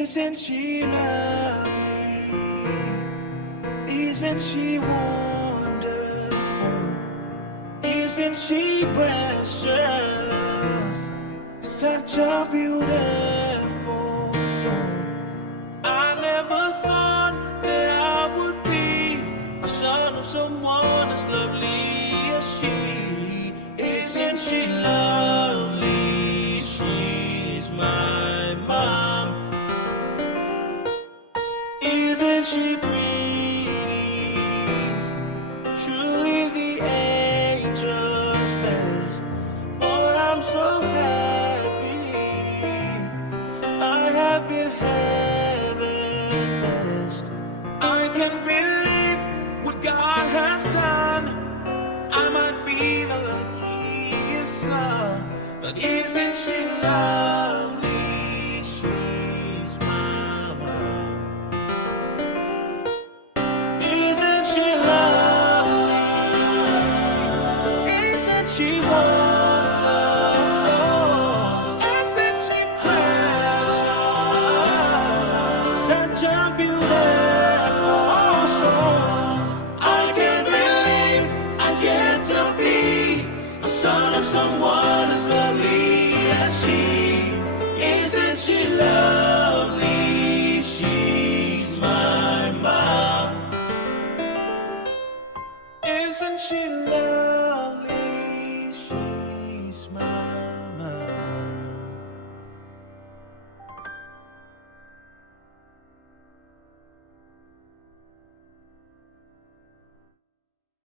Isn't she lovely? Isn't she wonderful? Isn't she precious? Such a beautiful soul. I never thought that I would be a son of someone as lovely as she. Isn't she lovely? She's my mom. Isn't she pretty? Truly the angel's best. Oh, I'm so happy. I have been heaven blessed. I can't believe what God has done. I might be the luckiest son, but isn't she lovely? She's my mom. Isn't she lovely? Isn't she wonderful? Isn't she precious? Such a beautiful soul. I can't believe I get to be a son of someone as lovely as she. Isn't she lovely? She's my mom. Isn't she lovely?